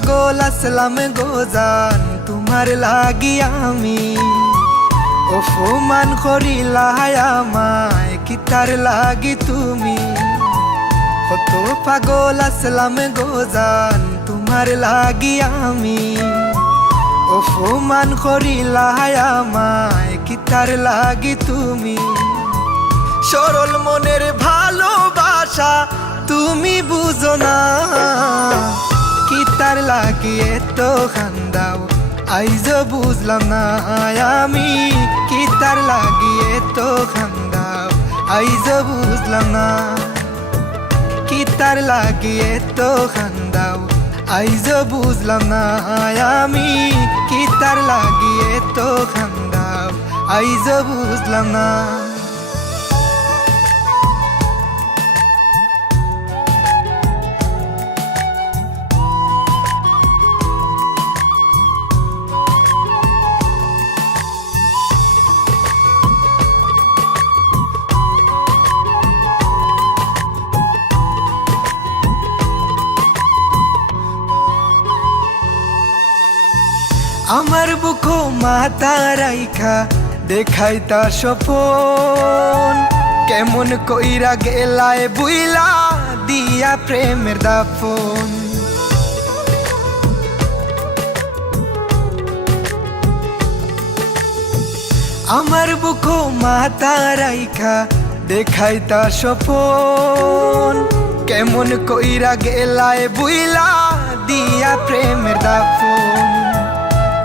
পাগল আসলাম গোজান তোমার লাগি আমি অপমান করিলা আমায় কি তার লাগি তুমি কত পাগল আসলাম গোজান তোমার লাগি আমি অপমান করিলা আমায় কি তার লাগি তুমি সরল মনের ভালোবাসা তুমি বুঝো না কি তার লাগি এত কান্দাও আইজ বুঝলাম না আমি কি তার লাগি এত কান্দাও আইজ বুঝলাম না কি তার লাগি এত কান্দাও আইজ বুঝলাম না আমি কি তার লাগি এত কান্দাও আইজ বুঝলাম না আমার বুকো মাথা রাইখা দেখাইতা স্বপন কেমন কইরা গেলায় বুইলা দিয়া প্রেমের দাফন আমার বুকো মাথা রাইখা দেখাইতা স্বপন কেমন কইরা গেলায় বুইলা দিয়া প্রেমের দাফন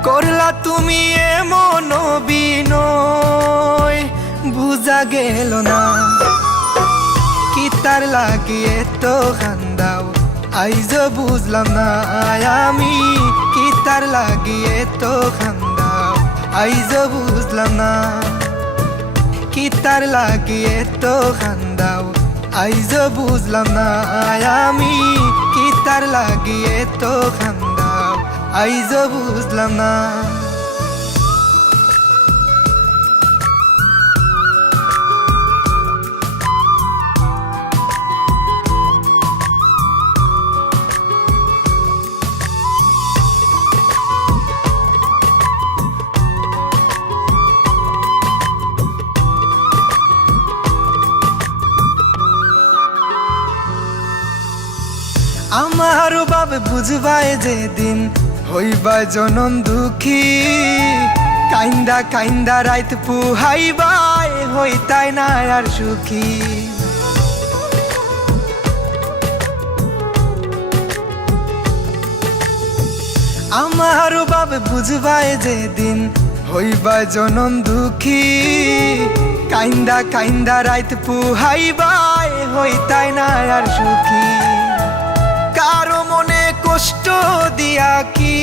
করলা তুমি এমন বিনয় বুঝা গেল না কি তার লাগি এত কান্দাও আইজ বুঝলাম না আমি কি তার লাগি এত কান্দাও আইজ বুঝলাম না কি তার লাগি এত কান্দাও আইজ বুঝলাম না আমি কি তার লাগি এত কান্দাও আইজ বুঝলাম না আমার বাবে বুঝবাই যেদিন হইবা জনম দুঃখী কাইন্দা কাইন্দা রাইত পুহাইবাই হইতাই না আর সুখী আমার বাবে বুঝবাই যেদিন হইবা জনম দুঃখী কাইন্দা কাইন্দা রাইত পুহাইবাই হইতাই না আর সুখী কারো মনে কষ্ট দিয়া কি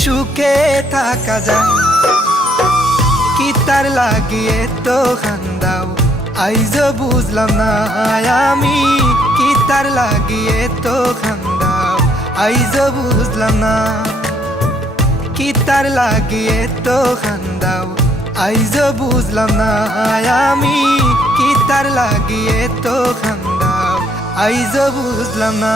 সুখে থাকা যায় কি তার লাগি এত কান্দাও আইজ বুঝলাম না আমি কি তার লাগি এত কান্দাও আইজ বুঝলাম না কি তার লাগি এত কান্দাও আইজ বুঝলাম না আমি কি তার লাগি এত কান্দাও আইজ বুঝলাম না।